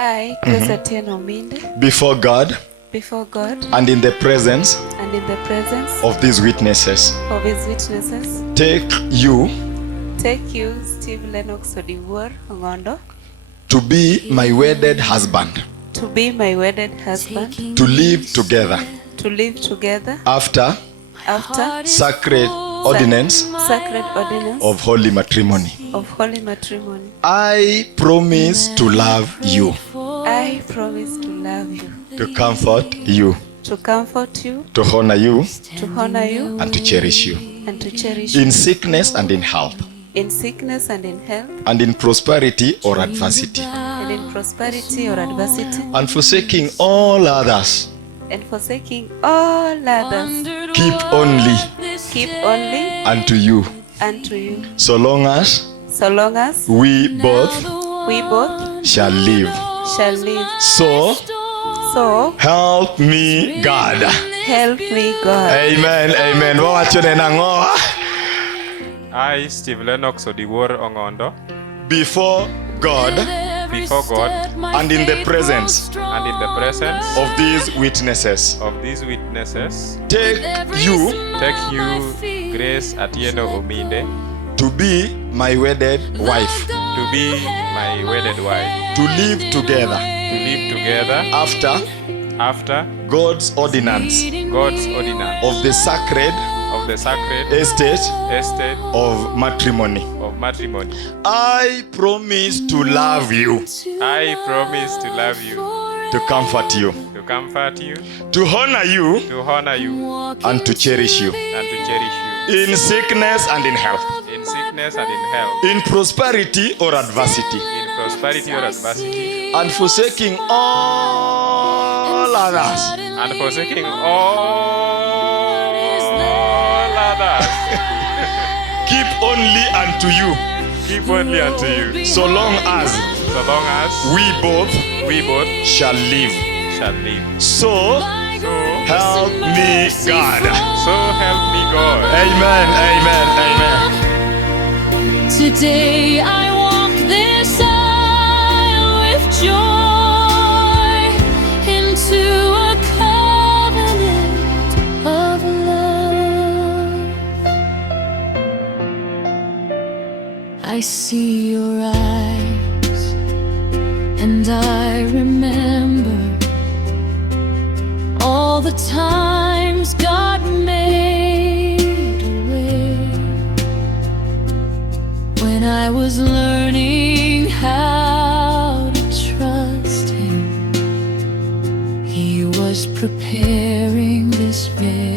I, Grace Atieno Ominde, before God and in the presence of these witnesses, take you Steve Lenox Odiwuor Ongondo, to be my wedded husband, to live together after sacred ordinance of holy matrimony. I promise to love you, to comfort you, to honor you, and to cherish you, in sickness and in health, and in prosperity or adversity, and forsaking all others, keep only unto you, so long as we both shall live. So help me God. Amen. I, Steve Lenox Odiwuor Ongondo, before God and in the presence of these witnesses, take you Grace Atieno Ominde, to be my wedded wife, to live together after God's ordinance of the sacred estate of matrimony. I promise to love you, to comfort you, to honor you, and to cherish you, in sickness and in health, in prosperity or adversity, and forsaking all others, keep only unto you, so long as we both shall live. So help me God. Amen. Today I walk this aisle with joy into a covenant of love. I see your eyes and I remember all the times God made a way when I was learning how to trust Him. He was preparing this very